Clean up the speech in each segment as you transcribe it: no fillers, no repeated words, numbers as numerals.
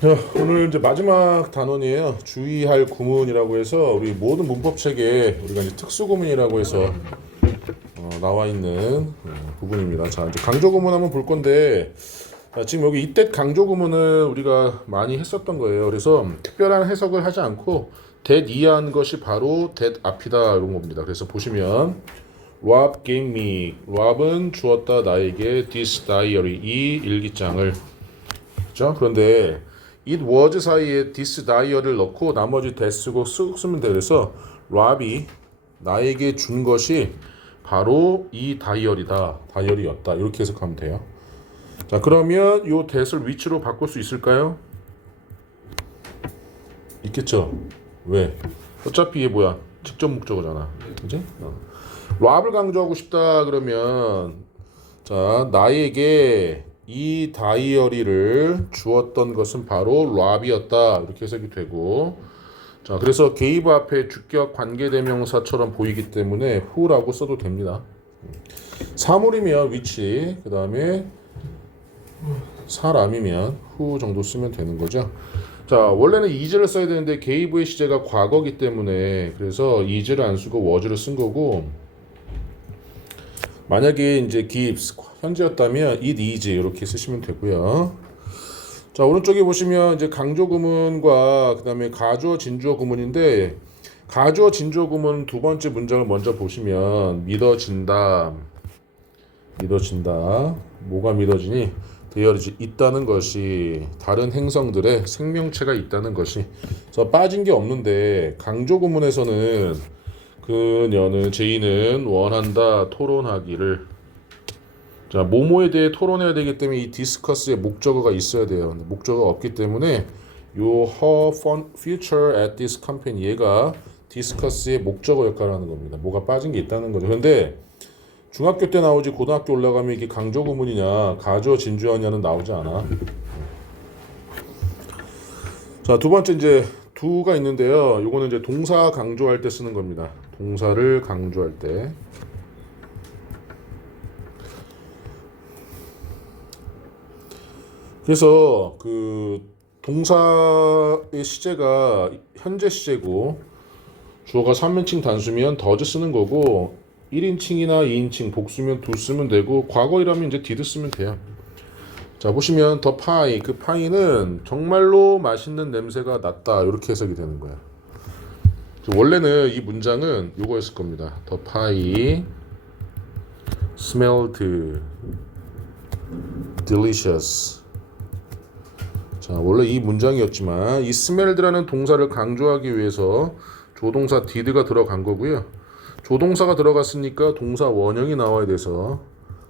자, 오늘 이제 마지막 단원이에요. 주의할 구문이라고 해서 우리 모든 문법책에 우리가 이제 특수 구문이라고 해서 나와 있는 부분입니다. 자, 이제 강조 구문 한번 볼 건데 지금 여기 이때 강조 구문을 우리가 많이 했었던 거예요. 그래서 특별한 해석을 하지 않고 that 이해한 것이 바로 that 앞이다 이런 겁니다. 그래서 보시면 Rob gave me. Rob은 주었다 나에게 this diary 이 일기장을. 그렇죠? 그런데 it was 사이에 this diary를 넣고 나머지 that 쓰고 쓱 쓰면 돼. 그래서 Rob이 나에게 준 것이 바로 이 다이어리다. 다이어리였다. 이렇게 해석하면 돼요. 자, 그러면 요 that을 which로 바꿀 수 있을까요? 있겠죠? 왜? 어차피 이게 뭐야? 직접 목적어잖아. 그지? Rob을 강조하고 싶다 그러면 자, 나에게 이 다이어리를 주었던 것은 바로 Rob이었다. 이렇게 해석이 되고 자, 그래서 gave 앞에 주격 관계대명사처럼 보이기 때문에 who라고 써도 됩니다. 사물이면 which, 그 다음에 사람이면 who 정도 쓰면 되는 거죠. 자, 원래는 is를 써야 되는데 gave의 시제가 과거기 때문에 그래서 is를 안 쓰고 was를 쓴 거고 만약에 이제 gives 현재였다면 it is 이렇게 쓰시면 되고요. 자, 오른쪽에 보시면 이제 강조 구문과 그다음에 가주어 진주어 구문인데 가주어 진주어 구문 두 번째 문장을 먼저 보시면 믿어진다. 믿어진다. 뭐가 믿어지니? 되어지 있다는 것이 다른 행성들의 생명체가 있다는 것이. 그래서 빠진 게 없는데 강조 구문에서는 그녀는 제이는 원한다 토론하기를. 자, 뭐뭐에 대해 토론해야 되기 때문에 이 디스커스의 목적어가 있어야 돼요. 목적어가 없기 때문에 요 her future at this company 얘가 디스커스의 목적어 역할을 하는 겁니다. 뭐가 빠진 게 있다는 거죠. 그런데 중학교 때 나오지 고등학교 올라가면 이게 강조 구문이냐 가주어 진주어냐는 나오지 않아. 자, 두 번째 이제 두가 있는데요. 요거는 이제 동사 강조할 때 쓰는 겁니다. 동사를 강조할 때. 그래서 그 동사의 시제가 현재 시제고 주어가 3인칭 단수면 does 쓰는 거고 1인칭이나 2인칭 복수면 do 쓰면 되고 과거이라면 이제 did 쓰면 돼요. 자, 보시면 the pie 그 파이는 정말로 맛있는 냄새가 났다 이렇게 해석이 되는 거야. 원래는 이 문장은 요거였을 겁니다. The pie smelled delicious. 자, 원래 이 문장이었지만 이 smelled라는 동사를 강조하기 위해서 조동사 did가 들어간 거고요. 조동사가 들어갔으니까 동사 원형이 나와야 돼서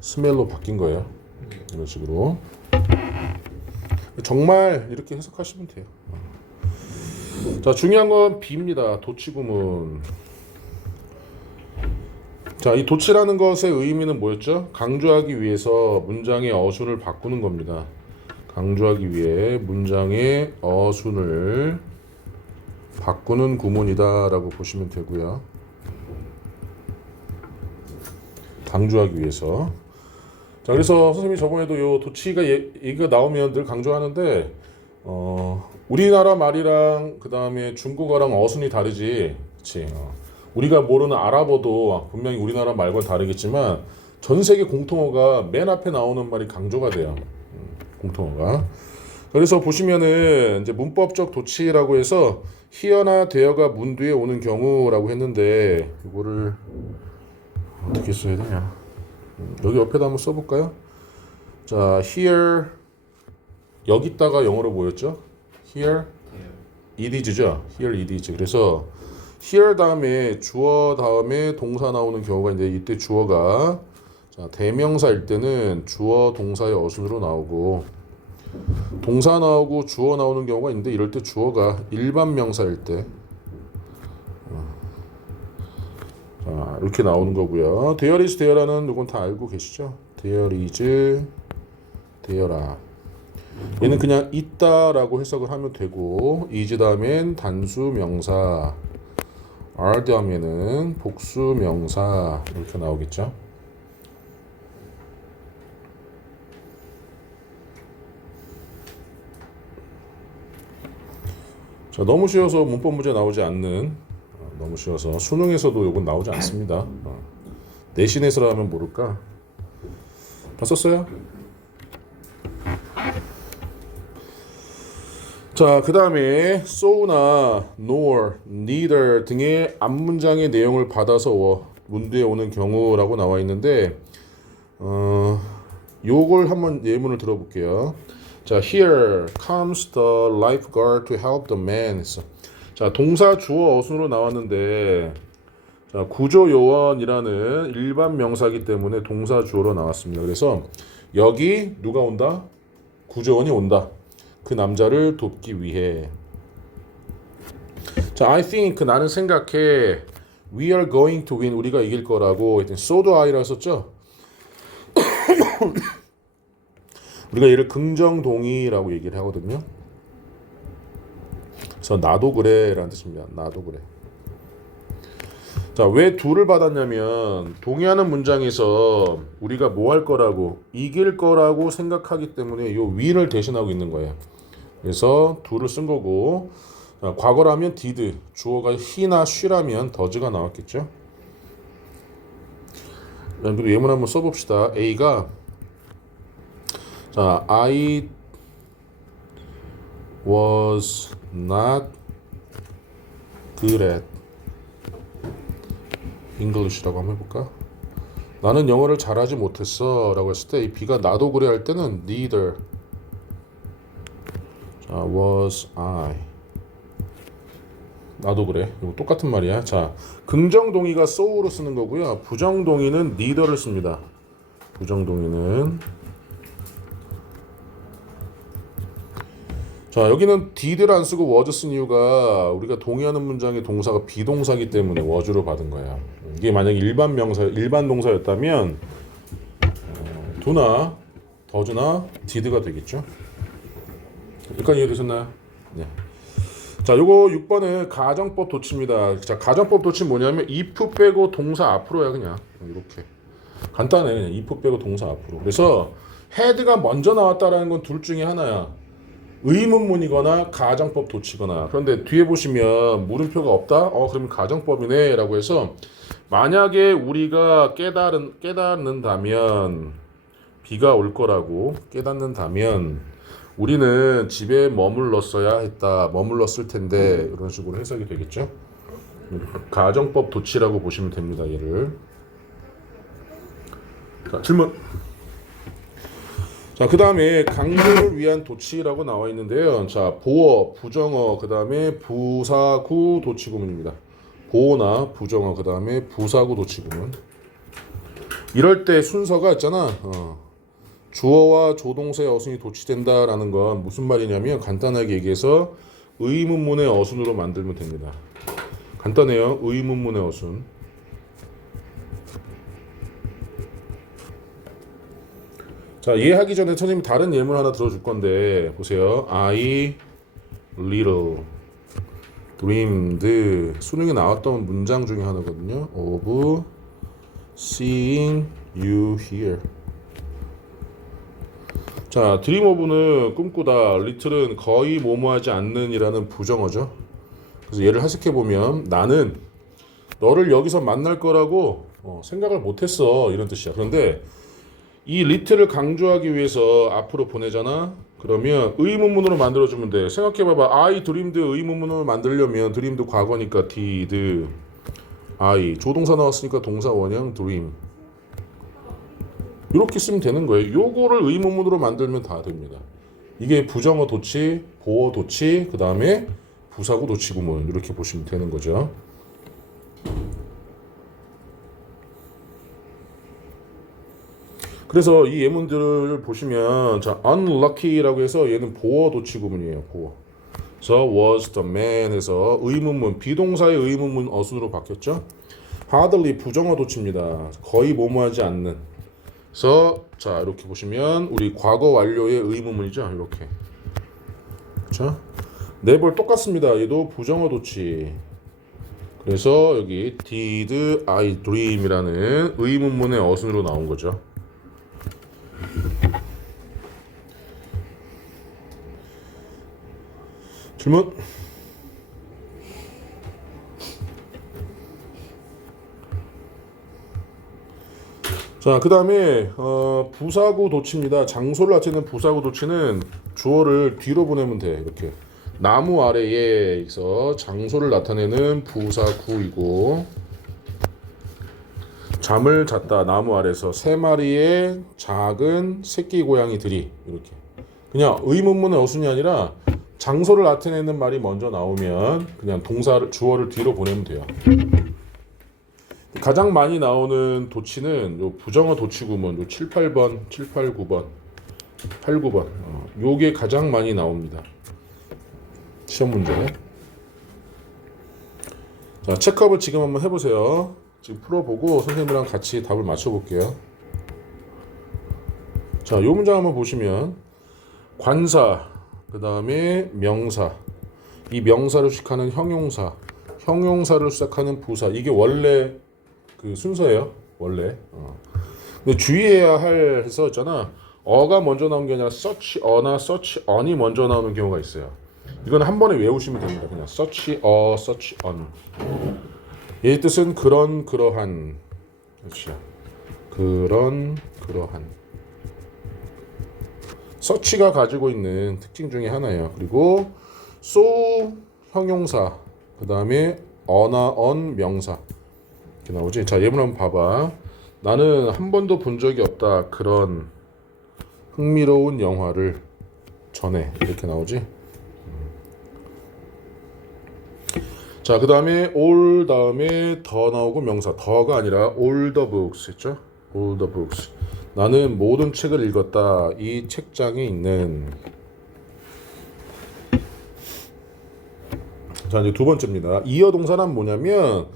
smell로 바뀐 거예요. 이런 식으로. 정말 이렇게 해석하시면 돼요. 자, 중요한 건 be입니다. 도치구문. 자, 이 도치라는 것의 의미는 뭐였죠? 강조하기 위해서 문장의 어순을 바꾸는 겁니다. 강조하기 위해 문장의 어순을 바꾸는 구문이다 라고 보시면 되고요. 강조하기 위해서. 자, 그래서 선생님이 저번에도 요 도치가 얘기가 나오면 늘 강조하는데 우리나라 말이랑 그 다음에 중국어랑 어순이 다르지. 그치? 우리가 모르는 아랍어도 분명히 우리나라 말과 다르겠지만 전 세계 공통어가 맨 앞에 나오는 말이 강조가 돼요. 공통어가. 그래서 보시면은 이제 문법적 도치라고 해서 here나 there가 문 뒤에 오는 경우라고 했는데 이거를 어떻게 써야 되냐? 여기 옆에다 한번 써볼까요? 자, here 여기다가 영어로 뭐였죠? here it is죠. here it is. 그래서 here 다음에 주어 다음에 동사 나오는 경우가 있는데 이때 주어가 자, 대명사일 때는 주어 동사의 어순으로 나오고 동사 나오고 주어 나오는 경우가 있는데 이럴 때 주어가 일반 명사일 때 자, 이렇게 나오는 거고요. there is there라는 이건 다 알고 계시죠? there is there라. 얘는 그냥 있다라고 해석을 하면 되고 is 다음엔 단수 명사 are 다음에는 복수 명사 이렇게 나오겠죠. 자, 너무 쉬워서 문법 문제 나오지 않는 너무 쉬워서 수능에서도 이건 나오지 않습니다. 내신에서 하면 모를까? 봤었어요? 자, 그 다음에 so나 nor, neither 등의 앞문장의 내용을 받아서 문제에 오는 경우라고 나와 있는데 요걸 한번 예문을 들어볼게요. 자, here comes the lifeguard to help the man. 자, 동사 주어 어순으로 나왔는데 자, 구조요원이라는 일반 명사이기 때문에 동사 주어로 나왔습니다. 그래서 여기 누가 온다? 구조원이 온다. 그 남자를 돕기 위해. 자, I think 나는 생각해. We are going to win. 우리가 이길 거라고. So do I라 썼죠? 우리가 얘를 긍정동의라고 얘기를 하거든요. 그래서 나도 그래 라는 뜻입니다. 나도 그래. 자, 왜 do를 받았냐면 동의하는 문장에서 우리가 뭐 할 거라고 이길 거라고 생각하기 때문에 이 win을 대신하고 있는 거예요. 그래서 do를 쓴 거고 자, 과거라면 did, 주어가 he나 she라면 does가 나왔겠죠. 그리고 예문 한번 써봅시다. A가 자, I was not good at English라고 한번 해볼까? 나는 영어를 잘하지 못했어 라고 했을 때 이 B가 나도 그래 할 때는 neither 자, was I 나도 그래. 이거 똑같은 말이야. 자, 긍정동의가 so로 쓰는 거고요. 부정동의는 neither를 씁니다. 부정동의는 자, 여기는 did를 안 쓰고 was 쓴 이유가 우리가 동의하는 문장의 동사가 비동사기 때문에 was로 받은 거야. 이게 만약에 일반 동사였다면 do나 does나 did가 되겠죠. 여기까지 이해되셨나요? 네. 자, 요거 6번은 가정법 도치입니다. 자, 가정법 도치 뭐냐면 if 빼고 동사 앞으로야. 그냥 이렇게 간단해. 그냥 if 빼고 동사 앞으로. 그래서 had가 먼저 나왔다라는 건 둘 중에 하나야. 의문문이거나 가정법 도치거나. 그런데 뒤에 보시면 물음표가 없다? 그러면 가정법이네 라고 해서 만약에 우리가 깨닫는다면 비가 올 거라고 깨닫는다면 우리는 집에 머물렀을 텐데 이런 식으로 해석이 되겠죠. 가정법 도치라고 보시면 됩니다. 얘를. 자, 질문. 자, 그 다음에 강조를 위한 도치라고 나와 있는데요. 자, 보어, 부정어, 그 다음에 부사구 도치구문입니다. 보어나 부정어, 그 다음에 부사구 도치구문. 이럴 때 순서가 있잖아. 주어와 조동사의 어순이 도치된다라는 건 무슨 말이냐면 간단하게 얘기해서 의문문의 어순으로 만들면 됩니다. 간단해요. 의문문의 어순. 자, 이해하기 전에 선생님이 다른 예문 하나 들어줄 건데 보세요. I little dreamed 수능에 나왔던 문장 중에 하나거든요. of seeing you here. 자, dream of는 꿈꾸다, little은 거의 뭐뭐하지 않는이라는 부정어죠. 그래서 얘를 해석해 보면 나는 너를 여기서 만날 거라고 생각을 못했어 이런 뜻이야. 그런데 이 little을 강조하기 위해서 앞으로 보내잖아. 그러면 의문문으로 만들어주면 돼. 생각해봐봐. I dreamed 의문문으로 만들려면 dreamed 과거니까 did I 조동사 나왔으니까 동사 원형 dream 이렇게 쓰면 되는 거예요. 요거를 의문문으로 만들면 다 됩니다. 이게 부정어 도치, 보어 도치, 그 다음에 부사구 도치구문 이렇게 보시면 되는 거죠. 그래서 이 예문들을 보시면 자, unlucky라고 해서 얘는 보어 도치구문이에요. 보어. 그래서 was the man 해서 의문문, 비동사의 의문문 어순으로 바뀌었죠. hardly 부정어 도치입니다. 거의 뭐뭐하지 않는. 그래서 자, 이렇게 보시면 우리 과거 완료의 의문문이죠. 이렇게. 그렇죠? never 똑같습니다. 얘도 부정어 도치. 그래서 여기 did I dream이라는 의문문의 어순으로 나온 거죠. 질문? 자, 그 다음에 부사구 도치입니다. 장소를 나타내는 부사구 도치는 주어를 뒤로 보내면 돼. 이렇게 나무 아래에서 장소를 나타내는 부사구이고, 잠을 잤다. 나무 아래서 세 마리의 작은 새끼 고양이들이, 이렇게 그냥 의문문의 어순이 아니라 장소를 나타내는 말이 먼저 나오면 그냥 동사를 주어를 뒤로 보내면 돼요. 가장 많이 나오는 도치는 요 부정어 도치 구문, 요 7, 8번, 7, 8, 9번, 8, 9번. 요게 가장 많이 나옵니다. 시험 문제. 자, 체크업을 지금 한번 해보세요. 지금 풀어보고 선생님이랑 같이 답을 맞춰볼게요. 자, 요 문장 한번 보시면 관사, 그 다음에 명사, 이 명사를 시작하는 형용사, 형용사를 시작하는 부사, 이게 원래 그 순서예요. 원래. 근데 주의해야 할 해서 있잖아. 어가 먼저 나온 게 아니라 such 어나 such on이 먼저 나오는 경우가 있어요. 이건 한 번에 외우시면 됩니다. 그냥 such a, such on. 이 뜻은 그런 그러한. 그렇죠. 그런 그러한. such가 가지고 있는 특징 중에 하나예요. 그리고 so 형용사, 그 다음에 어나 on 명사. 이렇게 나오지. 자, 예문 한번 봐봐. 나는 한 번도 본 적이 없다. 그런 흥미로운 영화를 전에. 이렇게 나오지. 자, 그 다음에 all 다음에 더 나오고 명사. 더가 아니라 all the books 했죠. all the books. 나는 모든 책을 읽었다. 이 책장에 있는. 자, 이제 두 번째입니다. 이어 동사는 뭐냐면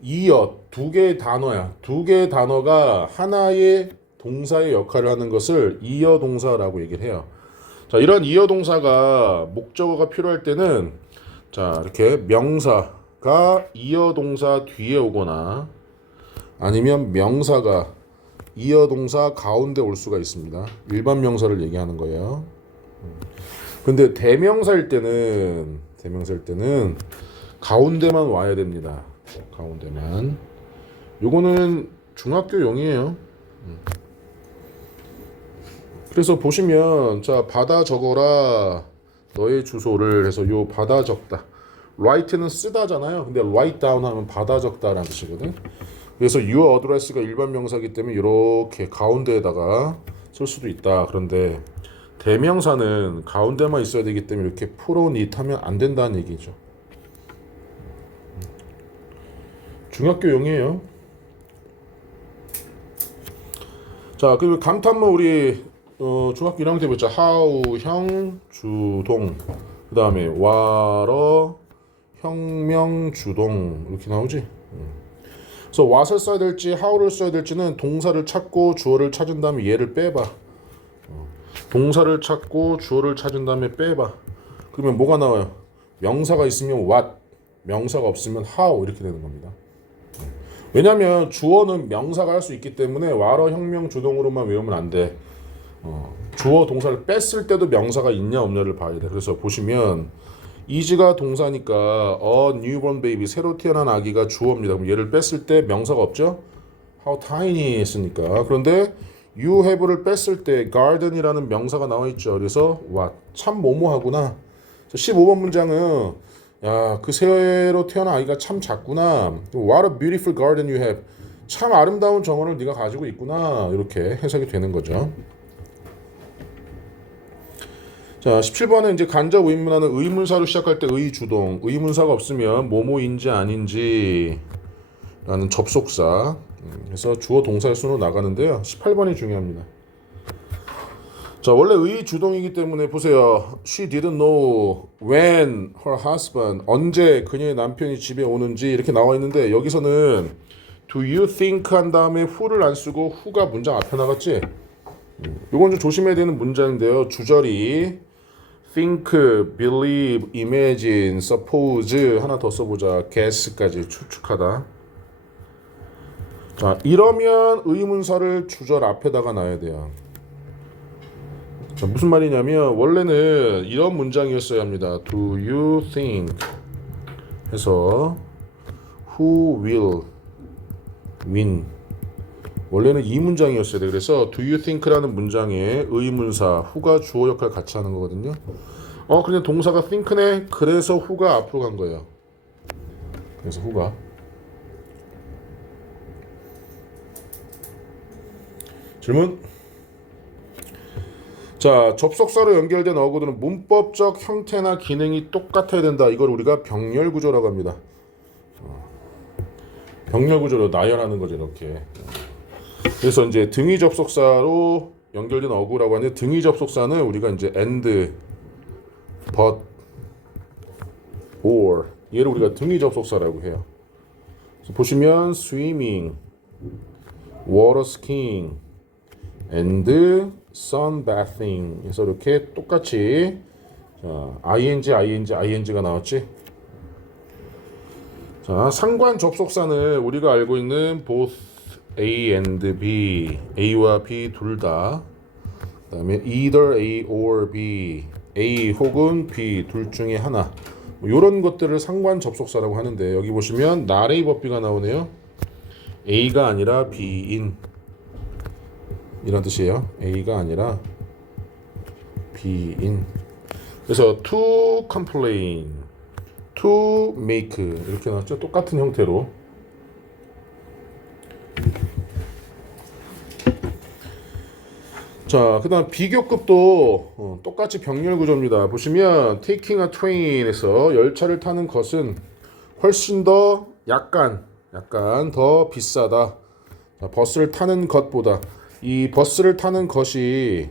이어 두 개의 단어야. 두 개의 단어가 하나의 동사의 역할을 하는 것을 이어 동사라고 얘기를 해요. 자, 이런 이어 동사가 목적어가 필요할 때는 자, 이렇게 명사가 이어 동사 뒤에 오거나 아니면 명사가 이어 동사 가운데 올 수가 있습니다. 일반 명사를 얘기하는 거예요. 근데 대명사일 때는 가운데만 와야 됩니다. 가운데만. 요거는 중학교용이에요. 그래서 보시면 자, 받아 적어라 너의 주소를 해서 요 받아 적다. write는 쓰다잖아요. 근데 write down 하면 받아 적다라는 뜻이거든. 그래서 your address가 일반 명사이기 때문에 이렇게 가운데에다가 쓸 수도 있다. 그런데 대명사는 가운데만 있어야 되기 때문에 이렇게 프로 닛 하면 안 된다는 얘기죠. 중학교용이에요. 자, 그리고 감탄문 우리 중학교 1학년 때 배웠죠. how, 형, 주동. 그 다음에 와러, 혁명, 주동. 이렇게 나오지. 그래서 what을 써야 될지 how를 써야 될지는 동사를 찾고 주어를 찾은 다음에 얘를 빼봐. 동사를 찾고 주어를 찾은 다음에 빼봐. 그러면 뭐가 나와요? 명사가 있으면 what, 명사가 없으면 how 이렇게 되는 겁니다. 왜냐하면 주어는 명사가 할 수 있기 때문에 와러, 혁명, 주동으로만 외우면 안 돼. 주어 동사를 뺐을 때도 명사가 있냐 없냐를 봐야 돼. 그래서 보시면 is가 동사니까 a newborn baby, 새로 태어난 아기가 주어입니다. 그럼 얘를 뺐을 때 명사가 없죠? how tiny 했으니까. 그런데 you have를 뺐을 때 garden이라는 명사가 나와 있죠. 그래서 what, 참 뭐뭐하구나. 15번 문장은 야, 그 새로 태어난 아이가 참 작구나. What a beautiful garden you have. 참 아름다운 정원을 네가 가지고 있구나. 이렇게 해석이 되는 거죠. 자, 17번은 이제 간접 의문하는 의문사로 시작할 때 의주동. 의문사가 없으면 뭐뭐인지 아닌지 라는 접속사. 그래서 주어 동사의 순으로 나가는데요. 18번이 중요합니다. 자, 원래 의주동이기 때문에 보세요. She didn't know when her husband, 언제 그녀의 남편이 집에 오는지 이렇게 나와 있는데 여기서는 do you think 한 다음에 who를 안 쓰고 who가 문장 앞에 나갔지? 이건 좀 조심해야 되는 문장인데요. 주절이 think, believe, imagine, suppose 하나 더 써보자. guess까지 추측하다. 자, 이러면 의문사를 주절 앞에다가 놔야 돼요. 자, 무슨 말이냐면 원래는 이런 문장이었어야 합니다. Do you think 해서 who will win 원래는 이 문장이었어야 돼. 그래서 do you think라는 문장에 의문사 who가 주어 역할 같이 하는 거거든요. 근데 동사가 think네. 그래서 who가 앞으로 간 거예요. 그래서 who가. 질문. 자, 접속사로 연결된 어구들은 문법적 형태나 기능이 똑같아야 된다. 이걸 우리가 병렬 구조라고 합니다. 병렬 구조로 나열하는 거죠, 이렇게. 그래서 이제 등위 접속사로 연결된 어구라고 하는데, 등위 접속사는 우리가 이제 and, but, or 얘를 우리가 등위 접속사라고 해요. 그래서 보시면 swimming, water skiing, and sunbathing 해서 이렇게 똑같이 ing가 나왔지. 자, 상관 접속사는 우리가 알고 있는 both A and B, A와 B 둘 다. 그다음에 either A or B, A 혹은 B 둘 중에 하나. 이런 것들을 상관 접속사라고 하는데, 여기 보시면 not A but B가 나오네요. A가 아니라 B인 이런 뜻이에요. A가 아니라 B인. 그래서 to complain, to make 이렇게 나왔죠. 똑같은 형태로. 자, 그 다음 비교급도 똑같이 병렬 구조입니다. 보시면 taking a train에서 열차를 타는 것은 훨씬 더 약간 더 비싸다. 자, 버스를 타는 것보다. 이 버스를 타는 것이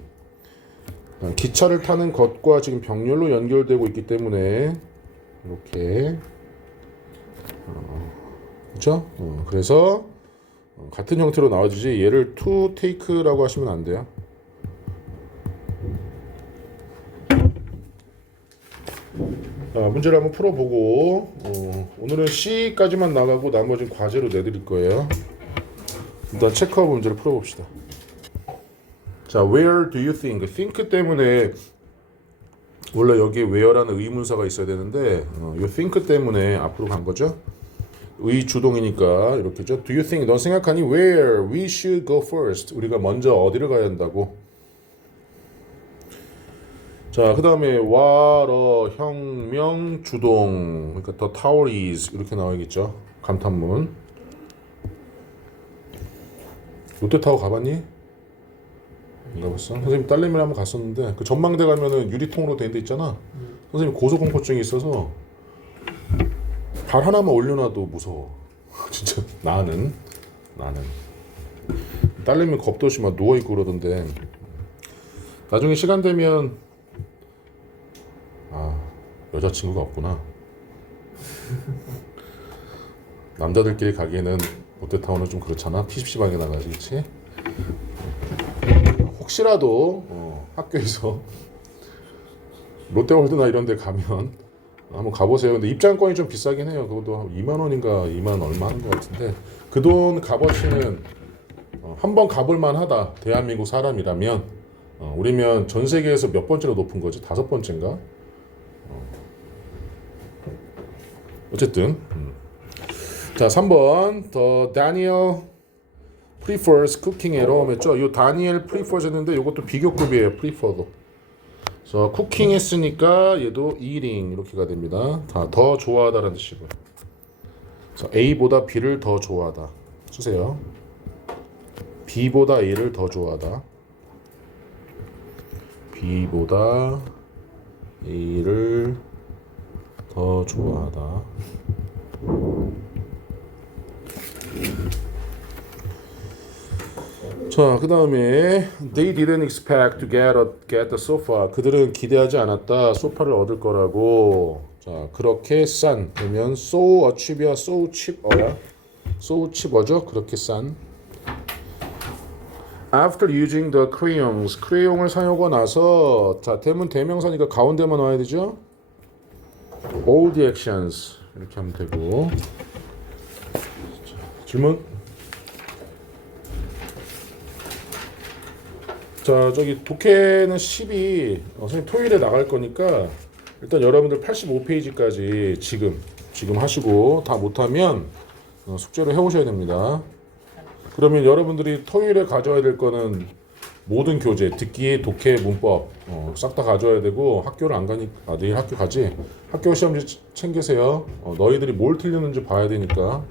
기차를 타는 것과 지금 병렬로 연결되고 있기 때문에 이렇게 그렇죠? 그래서 같은 형태로 나와주지 얘를 to take라고 하시면 안 돼요. 문제를 한번 풀어보고 오늘은 C까지만 나가고 나머지는 과제로 내드릴 거예요. 일단 체크하고 문제를 풀어봅시다. 자, where do you think? think 때문에 원래 여기에 where라는 의문사가 있어야 되는데 이 think 때문에 앞으로 간 거죠. 의주동이니까 이렇게죠. Do you think? 넌 생각하니? Where we should go first? 우리가 먼저 어디를 가야 한다고? 자, 그 다음에 와러 혁명 주동, 그러니까 the tower is 이렇게 나와야겠죠. 감탄문. 롯데타워 가봤니? 안 가봤어? 선생님 딸내미랑 한번 갔었는데 그 전망대 가면은 유리통으로 된 데 있잖아. 선생님 고소공포증이 있어서 발 하나만 올려놔도 무서워. 진짜 나는 딸내미 겁도 없이 막 누워있고 그러던데 나중에 시간 되면 여자친구가 없구나. 남자들끼리 가기에는 롯데타워는 좀 그렇잖아. PC방에 나가지, 그치? 혹시라도 학교에서 롯데월드나 이런 데 가면 한번 가보세요. 근데 입장권이 좀 비싸긴 해요. 그것도 2만 원인가 2만 얼마 하는 것 같은데 그 돈 값어치는 한번 가볼만 하다. 대한민국 사람이라면 우리면 전 세계에서 몇 번째로 높은 거지? 5번째인가? 어쨌든 자, 3번 The Daniel prefers cooking at home 했죠. 이 다니엘 prefers 했는데 이것도 비교급이에요. prefer도. 그래서 cooking 했으니까 얘도 eating 이렇게가 됩니다. 다 더 좋아하다라는 뜻이고요. 그래서 A보다 B를 더 좋아하다 쓰세요. B보다 A를 더 좋아하다. B보다 A를 더 좋아하다. 자, 그 다음에 They didn't expect to get the sofa. 그들은 기대하지 않았다. 소파를 얻을 거라고. 자, 그렇게 싼. 그러면 so cheap이야, so cheap어야. so cheap어죠. 그렇게 싼. After using the crayons. 크레용을 사용하고 나서 자, 대문 대명사니까 가운데만 와야 되죠. All the actions 이렇게 하면 되고. 자, 질문. 자, 저기 독해는 10이 선생님 토요일에 나갈 거니까 일단 여러분들 85페이지까지 지금 하시고 다 못하면 숙제로 해오셔야 됩니다. 그러면 여러분들이 토요일에 가져야 될 거는 모든 교재, 듣기, 독해, 문법 싹 다 가져야 되고 학교를 안 가니까 내일 학교 가지. 학교 시험지 챙기세요. 너희들이 뭘 틀리는지 봐야 되니까.